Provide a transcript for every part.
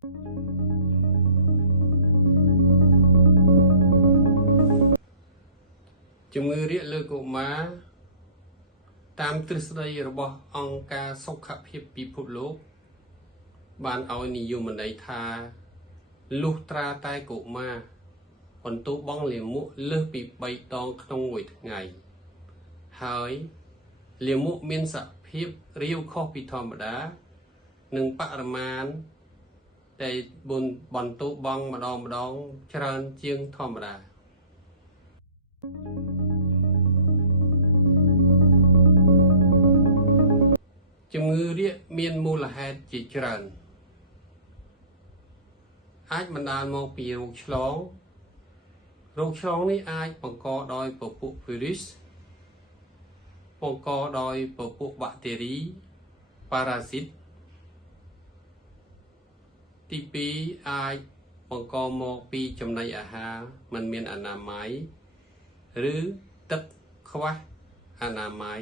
ជំងឺរាកលើកុមារតាមទ្រឹស្ដីរបស់អង្គការសុខភាពពិភពលោកបានឲ្យនិយមន័យថាលុះត្រាតែកុមារបន្ទោបង់លាមកលើសពី3ដងក្នុងមួយថ្ងៃហើយលាមកមានសភាពរាវខុសពីធម្មតានិងបរិមាណតែបន្ទោបង់ម្ដងច្រើនជាងធម្មតាជំងឺរាកមានមូលហេតុជាច្រើនអាចបណ្ដាលមកពីរោគឆ្លងនេះអាចបង្កដោយពពួកវីរុសបង្កដោយពពួកបាក់តេរីប៉ារ៉ាស៊ីតទី2អាចបង្កមកពីចំណីអាហារមិនមានអនាម័យឬទឹកខ្វះអនាម័យ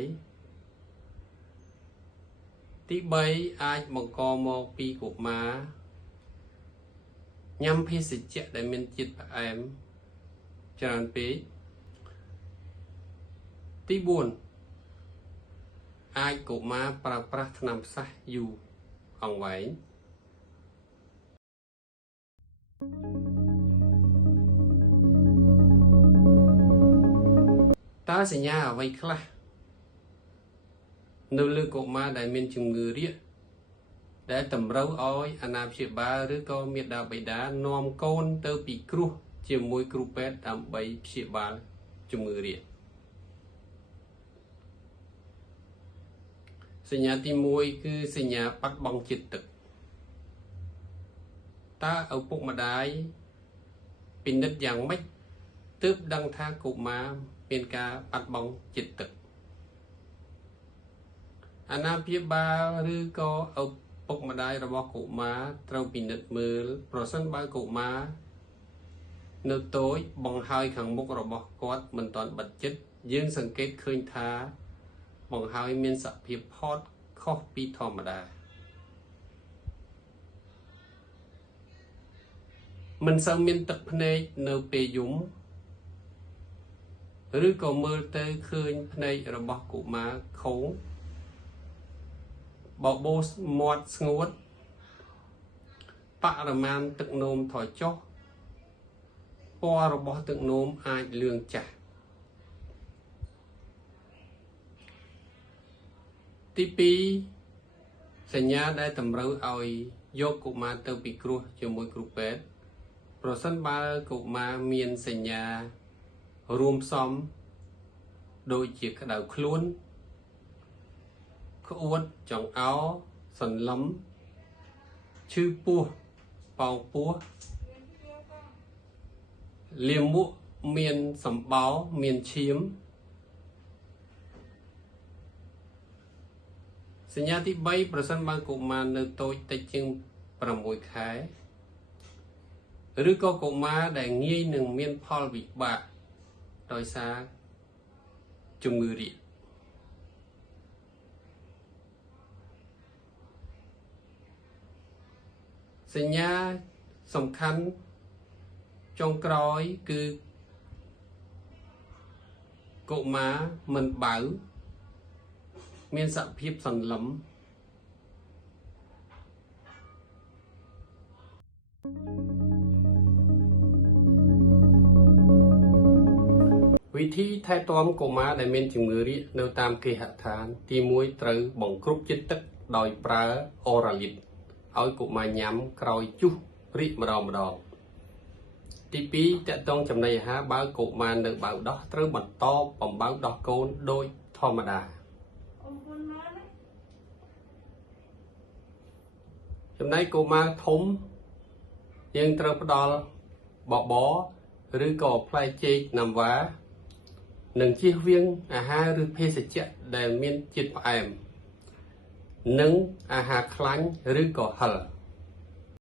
ទី3អាចបង្កមកពីកុមារញ៉ាំភេសជ្ជៈដែលមានជាតិផ្អែមច្រើនពេកទី4អាចកុមារប្រើប្រាស់ថ្នាំផ្សះយូរអង្វែងតើសញ្ញាអ្វីខ្លះនៅលើកុមារដែលមានជំងឺរាកដែលតម្រូវឲ្យអាណាព្យាបាលឬក៏មាតាបិតានាំកូនទៅពិគ្រោះជាមួយគ្រូពេទ្យដើម្បីព្យាបាលជំងឺរាកសញ្ញាទី1គឺសញ្ញាបាត់បង់ជាតិទឹកតើឪពុកម្ដាយពិនិត្យយ៉ាងម៉េចទើបដឹងថាកុមារមានការបាត់បង់ជាតិទឹកអាណាព្យាបាលឬក៏ឪពុកម្ដាយរបស់កុមារត្រូវពិនិត្យមើលប្រសិនបើកុមារនៅតូចបង្ហើយខាងមុខរបស់គាត់មិនទាន់បិទជិតយើងសង្កេតឃើញថាបង្ហើយមានសភាពផតខុសពីធម្មតាមិនសូវមានទឹកភ្នែកនៅពេលយំឬក៏មើលទៅឃើញភ្នែករបស់កុមារខូងបបោសមាត់ស្ងួតបរិមាណទឹកនោមថយចុះពណ៌របស់ទឹកនោមអាចលឿងចាស់ទី2សញ្ញាដែលតម្រូវឲ្យយកកុមារទៅពិគ្រោះជាមួយគ្រូពេទ្យប្រសិនបើកុមារមានសញ្ញារួមផ្សំដូចជាក្តៅខ្លួនក្អួតចង្អោរសន្លឹមឈឺពោះប៉ោងពោះលាមកមានសម្បោរមានឈាមសញ្ញាទី3ប្រសិនបើកុមារនៅតូចតិចជាង6ខែឬក៏កុមារដែលងាយនឹងមានផលវិបាកដោយសារជំងឺរាកសញ្ញាសំខាន់ចុងក្រោយគឺកុមារមិនបើមានសភាពសន្លឹមវិធីថែទាំកុមារដែលមានជំងឺរាកនៅតាមគេហដ្ឋានទី1ត្រូវបង្គ្រប់ជាតិទឹកដោយប្រើអូរ៉ាលីតឲ្យកុមារញ៉ាំក្រោយជុះរីកម្ដងទី2តកតងចំណីអាហារបើកុមារនៅបើដោះត្រូវបន្តបំបើដោះកូនដោយធម្មតាចំណែកកុមារធំយើងត្រូវផ្ដល់បបរឬក៏ផ្លែចេកណាំវ៉ានិងជៀសវាងអាហារឬភេសជ្ជៈដែលមានជាតិផ្អែមនិងអាហារខ្លាញ់ឬក៏ហឹរ